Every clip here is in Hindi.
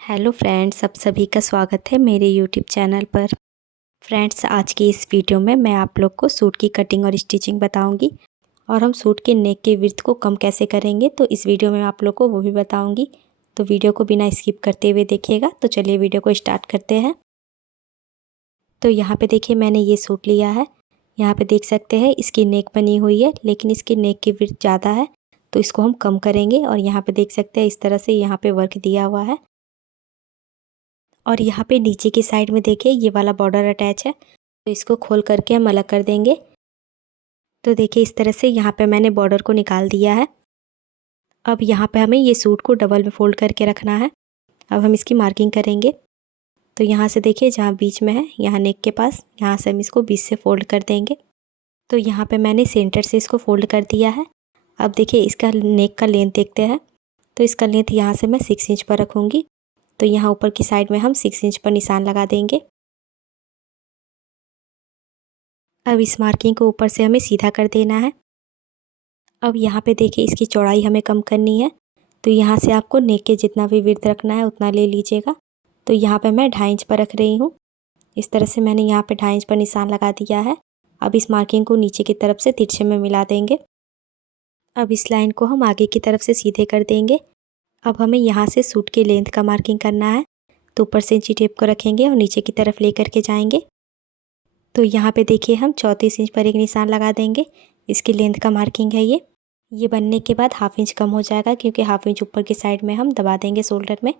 हेलो फ्रेंड्स, आप सभी का स्वागत है मेरे यूट्यूब चैनल पर। फ्रेंड्स, आज की इस वीडियो में मैं आप लोग को सूट की कटिंग और स्टिचिंग बताऊंगी और हम सूट के नेक के विड्थ को कम कैसे करेंगे, तो इस वीडियो में मैं आप लोग को वो भी बताऊंगी। तो वीडियो को बिना स्किप करते हुए देखिएगा। तो चलिए वीडियो को स्टार्ट करते हैं। तो यहाँ पे देखिए, मैंने ये सूट लिया है। यहाँ पे देख सकते हैं इसकी नेक बनी हुई है, लेकिन इसकी नेक की विड्थ ज़्यादा है, तो इसको हम कम करेंगे। और यहाँ पे देख सकते हैं इस तरह से यहाँ पे वर्क दिया हुआ है। और यहाँ पे नीचे की साइड में देखिए ये वाला बॉर्डर अटैच है, तो इसको खोल करके हम अलग कर देंगे। तो देखिए इस तरह से यहाँ पे मैंने बॉर्डर को निकाल दिया है। अब यहाँ पे हमें ये सूट को डबल में फोल्ड करके रखना है। अब हम इसकी मार्किंग करेंगे। तो यहाँ से देखिए जहाँ बीच में है, यहाँ नेक के पास, यहाँ से हम इसको बीच से फोल्ड कर देंगे। तो यहाँ पे मैंने सेंटर से इसको फोल्ड कर दिया है। अब देखिए इसका नेक का लेंथ देखते हैं। तो इसका लेंथ यहाँ से मैं 6 इंच पर रखूँगी। तो यहाँ ऊपर की साइड में हम 6 इंच पर निशान लगा देंगे। अब इस मार्किंग को ऊपर से हमें सीधा कर देना है। अब यहाँ पे देखिए इसकी चौड़ाई हमें कम करनी है। तो यहाँ से आपको नेक के जितना भी विड्थ रखना है उतना ले लीजिएगा। तो यहाँ पे मैं 2.5 इंच पर रख रही हूँ। इस तरह से मैंने यहाँ पे 2.5 इंच पर निशान लगा दिया है। अब इस मार्किंग को नीचे की तरफ से तिरछे में मिला देंगे। अब इस लाइन को हम आगे की तरफ से सीधे कर देंगे। अब हमें यहाँ से सूट के लेंथ का मार्किंग करना है। तो ऊपर से इंची टेप को रखेंगे और नीचे की तरफ ले करके जाएंगे। तो यहाँ पे देखिए हम 34 इंच पर एक निशान लगा देंगे। इसकी लेंथ का मार्किंग है ये बनने के बाद 1/2 इंच कम हो जाएगा, क्योंकि 1/2 इंच ऊपर की साइड में हम दबा देंगे शोल्डर में।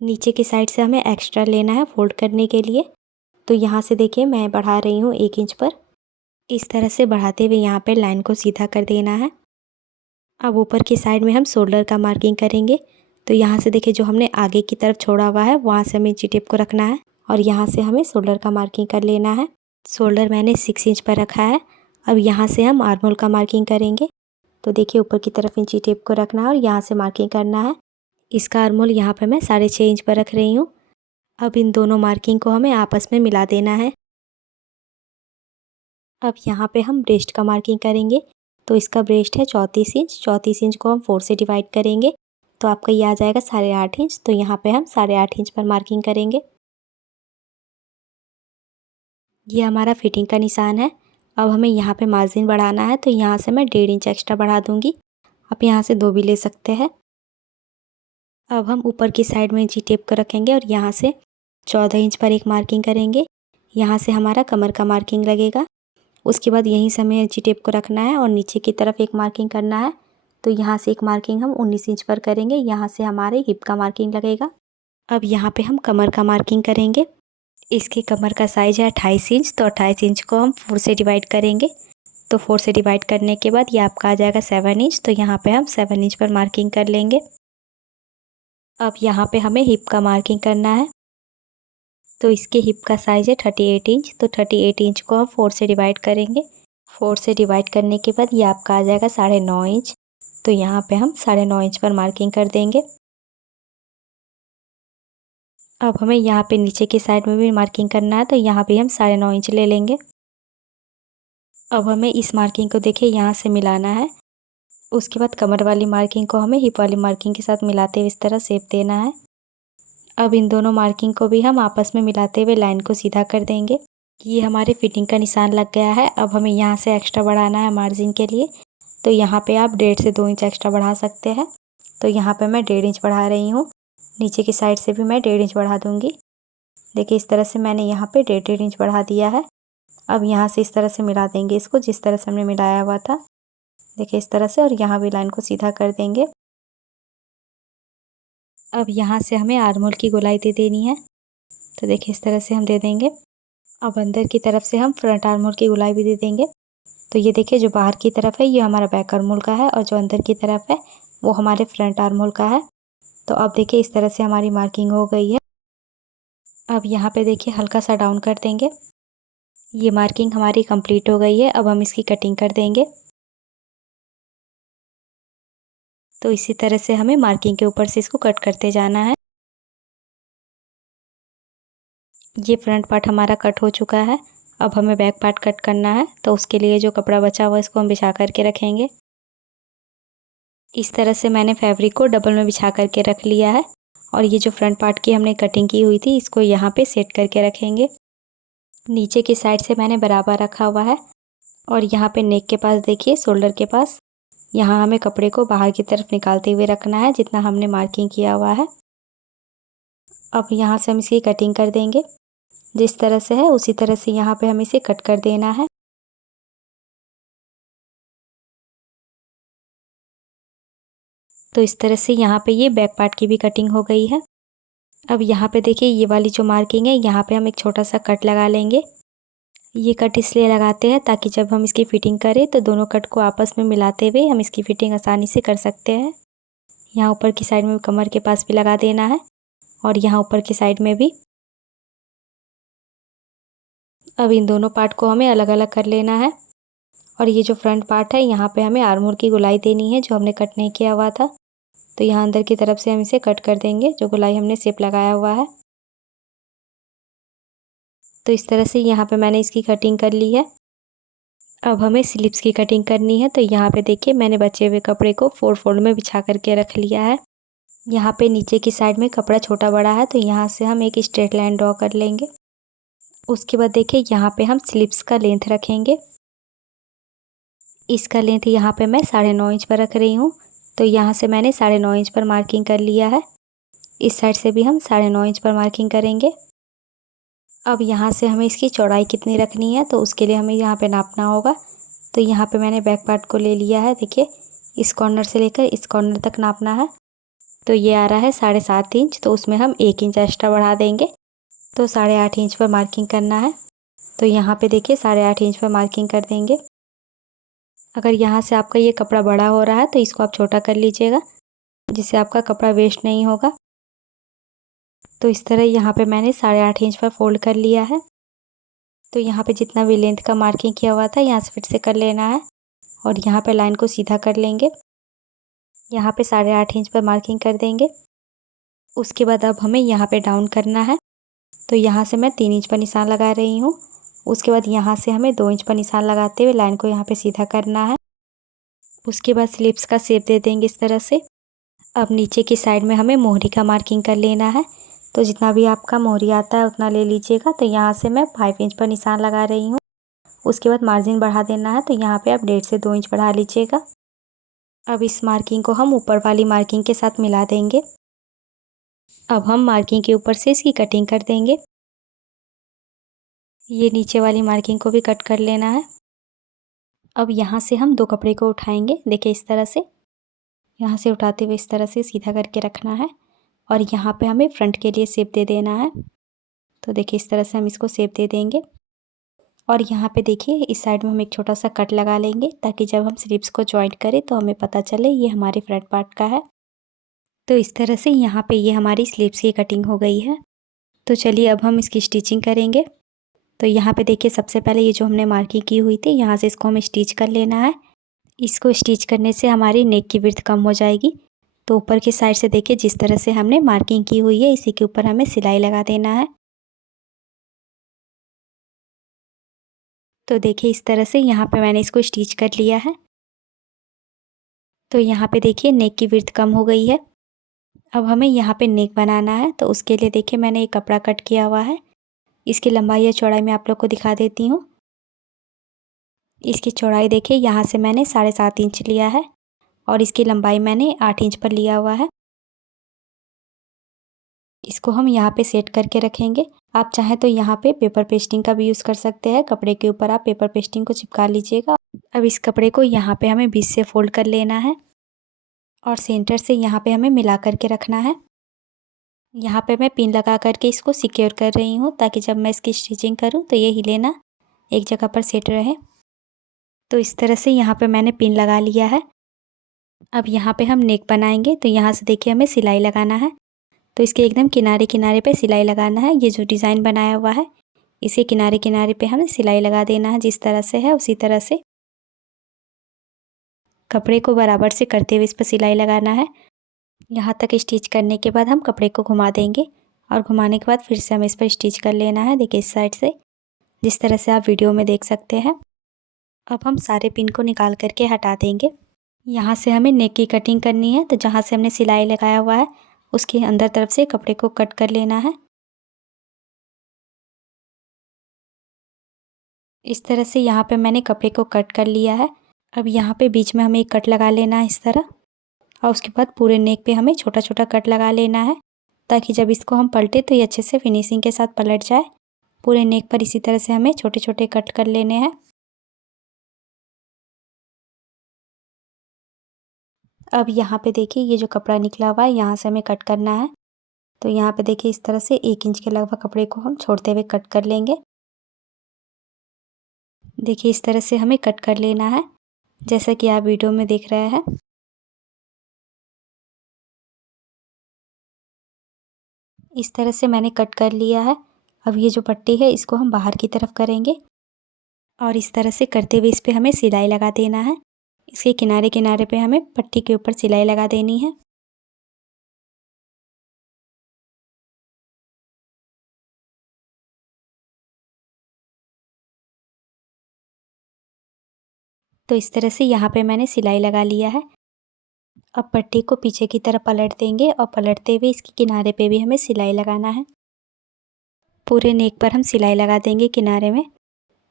नीचे की साइड से हमें एक्स्ट्रा लेना है फोल्ड करने के लिए। तो यहाँ से देखिए मैं बढ़ा रही हूँ 1 इंच पर। इस तरह से बढ़ाते हुए यहाँ पे लाइन को सीधा कर देना है। अब ऊपर की साइड में हम शोल्डर का मार्किंग करेंगे। तो यहाँ से देखिए जो हमने आगे की तरफ छोड़ा हुआ है वहाँ से हमें इंची टेप को रखना है और यहाँ से हमें शोल्डर का मार्किंग कर लेना है। शोल्डर मैंने 6 इंच पर रखा है। अब यहाँ से हम आर्म होल का मार्किंग करेंगे। तो देखिए ऊपर की तरफ इंची टेप को रखना है और यहाँ से मार्किंग करना है। इसका आर्म होल यहाँ पर मैं 6.5 इंच पर रख रही हूँ। अब इन दोनों मार्किंग को हमें आपस में मिला देना है। अब यहाँ पे हम ब्रेस्ट का मार्किंग करेंगे। तो इसका ब्रेस्ट है 34 इंच। 34 इंच को हम 4 से डिवाइड करेंगे, तो आपका ये आ जाएगा 8.5 इंच। तो यहाँ पे हम 8.5 इंच पर मार्किंग करेंगे। ये हमारा फिटिंग का निशान है। अब हमें यहाँ पे मार्जिन बढ़ाना है, तो यहाँ से मैं 1.5 इंच एक्स्ट्रा बढ़ा दूँगी। आप यहाँ से 2 भी ले सकते हैं। अब हम ऊपर की साइड में इंची टेप को रखेंगे और यहाँ से 14 इंच पर एक मार्किंग करेंगे। यहाँ से हमारा कमर का मार्किंग लगेगा। उसके बाद यहीं से हमें इंची टेप को रखना है और नीचे की तरफ एक मार्किंग करना है। तो यहाँ से एक मार्किंग हम 19 इंच पर करेंगे। यहाँ से हमारे हिप का मार्किंग लगेगा। अब यहाँ पे हम कमर का मार्किंग करेंगे। इसकी कमर का साइज़ है 28 इंच। तो 28 इंच को हम 4 से डिवाइड करेंगे। तो 4 से डिवाइड करने के बाद ये आपका आ जाएगा 7 इंच। तो यहाँ पे हम 7 इंच पर मार्किंग कर लेंगे। अब यहाँ पे हमें हिप का मार्किंग करना है। तो इसके हिप का साइज़ है 38 इंच। तो 38 इंच को हम 4 से डिवाइड करेंगे। 4 से डिवाइड करने के बाद ये आपका आ जाएगा 9.5 इंच। तो यहाँ पे हम 9.5 इंच पर मार्किंग कर देंगे। अब हमें यहाँ पे नीचे की साइड में भी मार्किंग करना है, तो यहाँ भी हम 9.5 इंच ले लेंगे। अब हमें इस मार्किंग को देखिए यहाँ से मिलाना है। उसके बाद कमर वाली मार्किंग को हमें हिप वाली मार्किंग के साथ मिलाते हुए इस तरह शेप देना है। अब इन दोनों मार्किंग को भी हम आपस में मिलाते हुए लाइन को सीधा कर देंगे। ये हमारे फिटिंग का निशान लग गया है। अब हमें यहाँ से एक्स्ट्रा बढ़ाना है मार्जिन के लिए। तो यहाँ पे आप 1.5 से 2 इंच एक्स्ट्रा बढ़ा सकते हैं। तो यहाँ पे मैं 1.5 इंच बढ़ा रही हूँ। नीचे की साइड से भी मैं 1.5 इंच बढ़ा दूँगी। देखिए इस तरह से मैंने यहाँ पे 1.5 इंच बढ़ा दिया है। अब यहाँ से इस तरह से मिला देंगे इसको, जिस तरह से हमने मिलाया हुआ था। देखिए इस तरह से, और यहाँ भी लाइन को सीधा कर देंगे। अब यहाँ से हमें आर्म होल की गोलाई दे देनी है। तो देखिए इस तरह से हम दे देंगे। अब अंदर की तरफ से हम फ्रंट आर्म होल की गोलाई भी दे देंगे। तो ये देखिए जो बाहर की तरफ है ये हमारा बैक आर्म होल का है, और जो अंदर की तरफ है वो हमारे फ्रंट आर्म होल का है। तो अब देखिए इस तरह से हमारी मार्किंग हो गई है। अब यहाँ पे देखिए हल्का सा डाउन कर देंगे। ये मार्किंग हमारी कंप्लीट हो गई है। अब हम इसकी कटिंग कर देंगे। तो इसी तरह से हमें मार्किंग के ऊपर से इसको कट करते जाना है। ये फ्रंट पार्ट हमारा कट हो चुका है। अब हमें बैक पार्ट कट करना है। तो उसके लिए जो कपड़ा बचा हुआ इसको हम बिछा करके रखेंगे। इस तरह से मैंने फैब्रिक को डबल में बिछा करके रख लिया है। और ये जो फ्रंट पार्ट की हमने कटिंग की हुई थी इसको यहाँ पे सेट करके रखेंगे। नीचे की साइड से मैंने बराबर रखा हुआ है और यहाँ पे नेक के पास देखिए शोल्डर के पास यहाँ हमें कपड़े को बाहर की तरफ निकालते हुए रखना है जितना हमने मार्किंग किया हुआ है। अब यहाँ से हम इसकी कटिंग कर देंगे। जिस तरह से है उसी तरह से यहाँ पे हमें इसे कट कर देना है। तो इस तरह से यहाँ पे ये बैक पार्ट की भी कटिंग हो गई है। अब यहाँ पे देखिए ये वाली जो मार्किंग है यहाँ पे हम एक छोटा सा कट लगा लेंगे। ये कट इसलिए लगाते हैं ताकि जब हम इसकी फ़िटिंग करें तो दोनों कट को आपस में मिलाते हुए हम इसकी फ़िटिंग आसानी से कर सकते हैं। यहाँ ऊपर की साइड में कमर के पास भी लगा देना है और यहाँ ऊपर की साइड में भी। अब इन दोनों पार्ट को हमें अलग अलग कर लेना है और ये जो फ्रंट पार्ट है यहाँ पे हमें आर्म होल की गोलाई देनी है जो हमने कट नहीं किया हुआ था। तो यहाँ अंदर की तरफ से हम इसे कट कर देंगे जो गोलाई हमने शेप लगाया हुआ है। तो इस तरह से यहाँ पे मैंने इसकी कटिंग कर ली है। अब हमें स्लीव्स की कटिंग करनी है। तो यहाँ पे देखिए मैंने बचे हुए कपड़े को 4 फोल्ड में बिछा करके रख लिया है। यहाँ पे नीचे की साइड में कपड़ा छोटा बड़ा है तो यहाँ से हम एक स्ट्रेट लाइन ड्रॉ कर लेंगे। उसके बाद देखिए यहाँ पे हम स्लीव्स का लेंथ रखेंगे। इसका लेंथ यहाँ पे मैं 9.5 इंच पर रख रही हूँ। तो यहाँ से मैंने 9.5 इंच पर मार्किंग कर लिया है। इस साइड से भी हम 9.5 इंच पर मार्किंग करेंगे। अब यहाँ से हमें इसकी चौड़ाई कितनी रखनी है तो उसके लिए हमें यहाँ पे नापना होगा। तो यहाँ पे मैंने बैक पार्ट को ले लिया है। देखिए इस कॉर्नर से लेकर इस कॉर्नर तक नापना है। तो ये आ रहा है 7.5 इंच। तो उसमें हम 1 इंच एक्स्ट्रा बढ़ा देंगे। तो 8.5 इंच पर मार्किंग करना है। तो यहाँ पे देखिए 8.5 इंच पर मार्किंग कर देंगे। अगर यहाँ से आपका ये कपड़ा बड़ा हो रहा है तो इसको आप छोटा कर लीजिएगा जिससे आपका कपड़ा वेस्ट नहीं होगा। तो इस तरह यहाँ पे मैंने 8.5 इंच पर फोल्ड कर लिया है। तो यहाँ पे जितना भी लेंथ का मार्किंग किया हुआ था यहाँ से फिर से कर लेना है और यहाँ पे लाइन को सीधा कर लेंगे। यहाँ पे 8.5 इंच पर मार्किंग कर देंगे। उसके बाद अब हमें यहाँ पे डाउन करना है। तो यहाँ से मैं 3 इंच पर निशान लगा रही हूँ। उसके बाद यहाँ से हमें 2 इंच पर निशान लगाते हुए लाइन को यहाँ पे सीधा करना है। उसके बाद स्लीव्स का शेप दे देंगे इस तरह से। अब नीचे की साइड में हमें मोहरी का मार्किंग कर लेना है। तो जितना भी आपका मोहरी आता है उतना ले लीजिएगा। तो यहाँ से मैं 5 इंच पर निशान लगा रही हूँ। उसके बाद मार्जिन बढ़ा देना है। तो यहाँ पे आप 1.5 से 2 इंच बढ़ा लीजिएगा। अब इस मार्किंग को हम ऊपर वाली मार्किंग के साथ मिला देंगे। अब हम मार्किंग के ऊपर से इसकी कटिंग कर देंगे। ये नीचे वाली मार्किंग को भी कट कर लेना है। अब यहाँ से हम 2 कपड़े को उठाएंगे। देखिए इस तरह से यहाँ से उठाते हुए इस तरह से सीधा करके रखना है और यहाँ पे हमें फ्रंट के लिए शेप दे देना है। तो देखिए इस तरह से हम इसको शेप दे देंगे और यहाँ पे देखिए इस साइड में हम एक छोटा सा कट लगा लेंगे ताकि जब हम स्लीव्स को जॉइंट करें तो हमें पता चले ये हमारे फ्रंट पार्ट का है। तो इस तरह से यहाँ पे ये हमारी स्लीव्स की कटिंग हो गई है। तो चलिए अब हम इसकी स्टिचिंग करेंगे। तो यहाँ पे देखिए सबसे पहले ये जो हमने मार्किंग की हुई थी यहाँ से इसको हमें स्टिच कर लेना है। इसको स्टिच करने से हमारी नेक की विड्थ कम हो जाएगी। तो ऊपर की साइड से देखिए जिस तरह से हमने मार्किंग की हुई है इसी के ऊपर हमें सिलाई लगा देना है। तो देखिए इस तरह से यहाँ पे मैंने इसको स्टिच कर लिया है। तो यहाँ पे देखिए नेक की विड्थ कम हो गई है। अब हमें यहाँ पे नेक बनाना है। तो उसके लिए देखिए मैंने एक कपड़ा कट किया हुआ है। इसकी लंबाई या चौड़ाई मैं आप लोग को दिखा देती हूँ। इसकी चौड़ाई देखिए यहाँ से मैंने 7.5 इंच लिया है और इसकी लंबाई मैंने 8 इंच पर लिया हुआ है। इसको हम यहाँ पे सेट करके रखेंगे। आप चाहें तो यहाँ पे पेपर पेस्टिंग का भी यूज़ कर सकते हैं। कपड़े के ऊपर आप पेपर पेस्टिंग को चिपका लीजिएगा। अब इस कपड़े को यहाँ पे हमें बीच से फोल्ड कर लेना है और सेंटर से यहाँ पे हमें मिला करके रखना है। यहाँ पे मैं पिन लगा करके इसको सिक्योर कर रही हूँ ताकि जब मैं इसकी स्टिचिंग करूँ तो ये हिले ना, एक जगह पर सेट रहे। तो इस तरह से यहाँ पे मैंने पिन लगा लिया है। अब यहाँ पे हम नेक बनाएंगे। तो यहाँ से देखिए हमें सिलाई लगाना है। तो इसके एकदम किनारे किनारे पे सिलाई लगाना है। ये जो डिज़ाइन बनाया हुआ है इसे किनारे किनारे पे हमें सिलाई लगा देना है। जिस तरह से है उसी तरह से कपड़े को बराबर से करते हुए इस पर सिलाई लगाना है। यहाँ तक स्टिच करने के बाद हम कपड़े को घुमा देंगे और घुमाने के बाद फिर से हमें इस पर स्टिच कर लेना है। देखिए इस साइड से जिस तरह से आप वीडियो में देख सकते हैं। अब हम सारे पिन को निकाल करके हटा देंगे। यहाँ से हमें नेक की कटिंग करनी है। तो जहाँ से हमने सिलाई लगाया हुआ है उसके अंदर तरफ से कपड़े को कट कर लेना है। इस तरह से यहाँ पे मैंने कपड़े को कट कर लिया है। अब यहाँ पे बीच में हमें एक कट लगा लेना है इस तरह, और उसके बाद पूरे नेक पे हमें छोटा छोटा कट लगा लेना है, ताकि जब इसको हम पलटे तो ये अच्छे से फिनिशिंग के साथ पलट जाए। पूरे नेक पर इसी तरह से हमें छोटे छोटे कट कर लेने हैं। अब यहाँ पे देखिए ये जो कपड़ा निकला हुआ है यहाँ से हमें कट करना है। तो यहाँ पे देखिए इस तरह से 1 इंच के लगभग कपड़े को हम छोड़ते हुए कट कर लेंगे। देखिए इस तरह से हमें कट कर लेना है, जैसा कि आप वीडियो में देख रहे हैं। इस तरह से मैंने कट कर लिया है। अब ये जो पट्टी है इसको हम बाहर की तरफ करेंगे, और इस तरह से करते हुए इस पे हमें सिलाई लगा देना है। इसके किनारे किनारे पे हमें पट्टी के ऊपर सिलाई लगा देनी है। तो इस तरह से यहाँ पे मैंने सिलाई लगा लिया है। अब पट्टी को पीछे की तरफ पलट देंगे, और पलटते हुए इसके किनारे पे भी हमें सिलाई लगाना है। पूरे नेक पर हम सिलाई लगा देंगे किनारे में।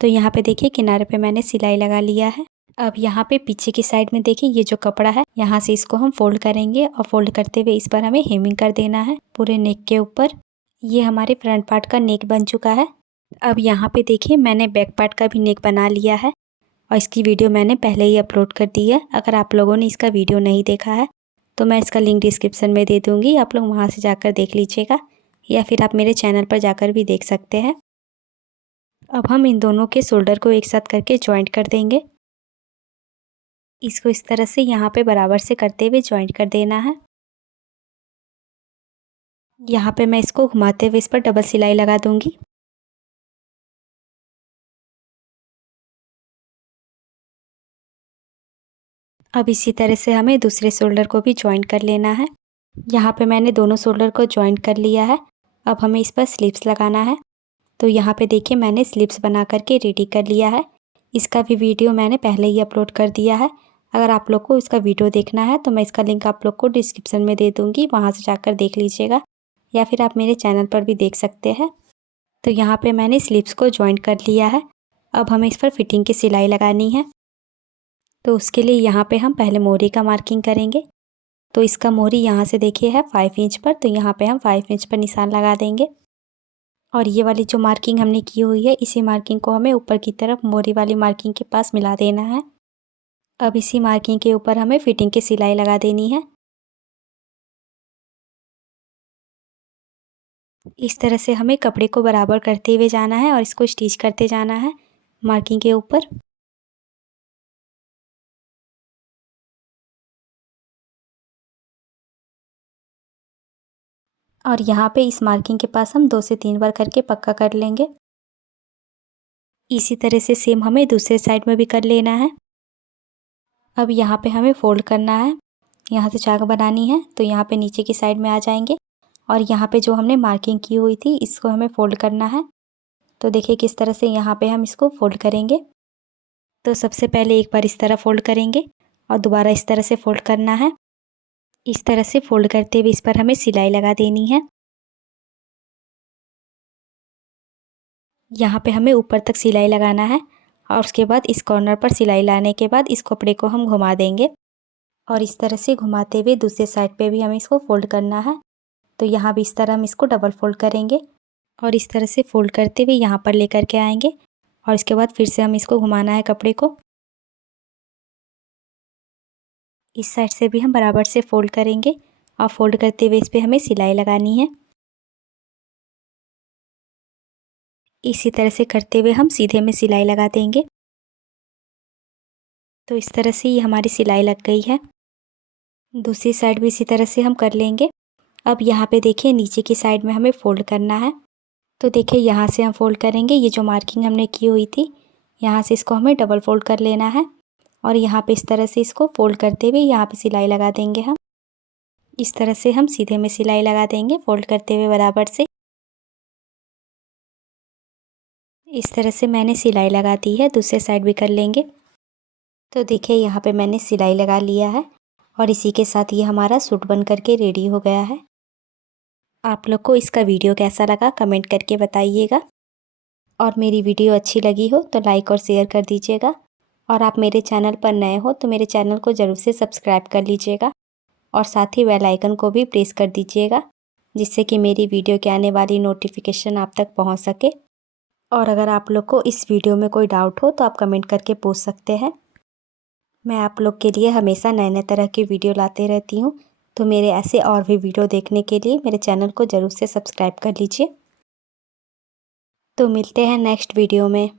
तो यहाँ पे देखिए किनारे पे मैंने सिलाई लगा लिया है। अब यहाँ पे पीछे की साइड में देखिए ये जो कपड़ा है यहाँ से इसको हम फोल्ड करेंगे, और फोल्ड करते हुए इस पर हमें हेमिंग कर देना है पूरे नेक के ऊपर। ये हमारे फ्रंट पार्ट का नेक बन चुका है। अब यहाँ पे देखिए मैंने बैक पार्ट का भी नेक बना लिया है, और इसकी वीडियो मैंने पहले ही अपलोड कर दी है। अगर आप लोगों ने इसका वीडियो नहीं देखा है तो मैं इसका लिंक डिस्क्रिप्शन में दे दूँगी, आप लोग वहाँ से जाकर देख लीजिएगा, या फिर आप मेरे चैनल पर जाकर भी देख सकते हैं। अब हम इन दोनों के शोल्डर को एक साथ करके जॉइंट कर देंगे। इसको इस तरह से यहाँ पे बराबर से करते हुए जॉइंट कर देना है। यहाँ पे मैं इसको घुमाते हुए इस पर डबल सिलाई लगा दूँगी। अब इसी तरह से हमें दूसरे शोल्डर को भी जॉइंट कर लेना है। यहाँ पे मैंने दोनों शोल्डर को जॉइंट कर लिया है। अब हमें इस पर स्लिप्स लगाना है। तो यहाँ पे देखिए मैंने स्लिप्स बना करके रेडी कर लिया है। इसका भी वीडियो मैंने पहले ही अपलोड कर दिया है। अगर आप लोग को इसका वीडियो देखना है तो मैं इसका लिंक आप लोग को डिस्क्रिप्शन में दे दूँगी, वहाँ से जाकर देख लीजिएगा, या फिर आप मेरे चैनल पर भी देख सकते हैं। तो यहाँ पे मैंने स्लिप्स को जॉइंट कर लिया है। अब हमें इस पर फिटिंग की सिलाई लगानी है। तो उसके लिए यहाँ पे हम पहले मोहरी का मार्किंग करेंगे। तो इसका मोहरी यहाँ से देखिए है 5 इंच पर, तो यहाँ पे हम 5 इंच पर निशान लगा देंगे। और ये वाली जो मार्किंग हमने की हुई है इसी मार्किंग को हमें ऊपर की तरफ मोहरी वाली मार्किंग के पास मिला देना है। अब इसी मार्किंग के ऊपर हमें फिटिंग की सिलाई लगा देनी है। इस तरह से हमें कपड़े को बराबर करते हुए जाना है और इसको स्टिच करते जाना है मार्किंग के ऊपर। और यहाँ पे इस मार्किंग के पास हम 2 से 3 बार करके पक्का कर लेंगे। इसी तरह से सेम हमें दूसरे साइड में भी कर लेना है। अब यहाँ पे हमें फ़ोल्ड करना है, यहाँ से चाक बनानी है। तो यहाँ पे नीचे की साइड में आ जाएंगे, और यहाँ पे जो हमने मार्किंग की हुई थी इसको हमें फ़ोल्ड करना है। तो देखिए किस तरह से यहाँ पे हम इसको फ़ोल्ड करेंगे। तो सबसे पहले एक बार इस तरह फ़ोल्ड करेंगे, और दोबारा इस तरह से फ़ोल्ड करना है। इस तरह से फ़ोल्ड करते हुए इस पर हमें सिलाई लगा देनी है। यहाँ पे हमें ऊपर तक सिलाई लगाना है, और उसके बाद इस कॉर्नर पर सिलाई लाने के बाद इस कपड़े को हम घुमा देंगे, और इस तरह से घुमाते हुए दूसरे साइड पे भी हमें इसको फ़ोल्ड करना है। तो यहाँ भी इस तरह हम इसको डबल फ़ोल्ड करेंगे, और इस तरह से फ़ोल्ड करते हुए यहाँ पर लेकर के आएंगे, और इसके बाद फिर से हम इसको घुमाना है कपड़े को। इस साइड से भी हम बराबर से फ़ोल्ड करेंगे, और फ़ोल्ड करते हुए इस पर हमें सिलाई लगानी है। इसी तरह से करते हुए हम सीधे में सिलाई लगा देंगे। तो इस तरह से ये हमारी सिलाई लग गई है। दूसरी साइड भी इसी तरह से हम कर लेंगे। अब यहाँ पे देखिए नीचे की साइड में हमें फ़ोल्ड करना है। तो देखिए यहाँ से हम फ़ोल्ड करेंगे, ये जो मार्किंग हमने की हुई थी यहाँ से इसको हमें डबल फ़ोल्ड कर लेना है, और यहाँ पे इस तरह से इसको फ़ोल्ड करते हुए यहाँ पे सिलाई लगा देंगे हम। इस तरह से हम सीधे में सिलाई लगा देंगे फ़ोल्ड करते हुए बराबर से। इस तरह से मैंने सिलाई लगा दी है, दूसरे साइड भी कर लेंगे। तो देखिए यहाँ पे मैंने सिलाई लगा लिया है, और इसी के साथ ये हमारा सूट बन करके रेडी हो गया है। आप लोग को इसका वीडियो कैसा लगा कमेंट करके बताइएगा। और मेरी वीडियो अच्छी लगी हो तो लाइक और शेयर कर दीजिएगा। और आप मेरे चैनल पर नए हो तो मेरे चैनल को ज़रूर से सब्सक्राइब कर लीजिएगा और साथ ही बेल आइकन को भी प्रेस कर दीजिएगा, जिससे कि मेरी वीडियो के आने वाली नोटिफिकेशन आप तक पहुंच सके। और अगर आप लोग को इस वीडियो में कोई डाउट हो तो आप कमेंट करके पूछ सकते हैं। मैं आप लोग के लिए हमेशा नए नए तरह की वीडियो लाते रहती हूँ, तो मेरे ऐसे और भी वीडियो देखने के लिए मेरे चैनल को ज़रूर से सब्सक्राइब कर लीजिए। तो मिलते हैं नेक्स्ट वीडियो में।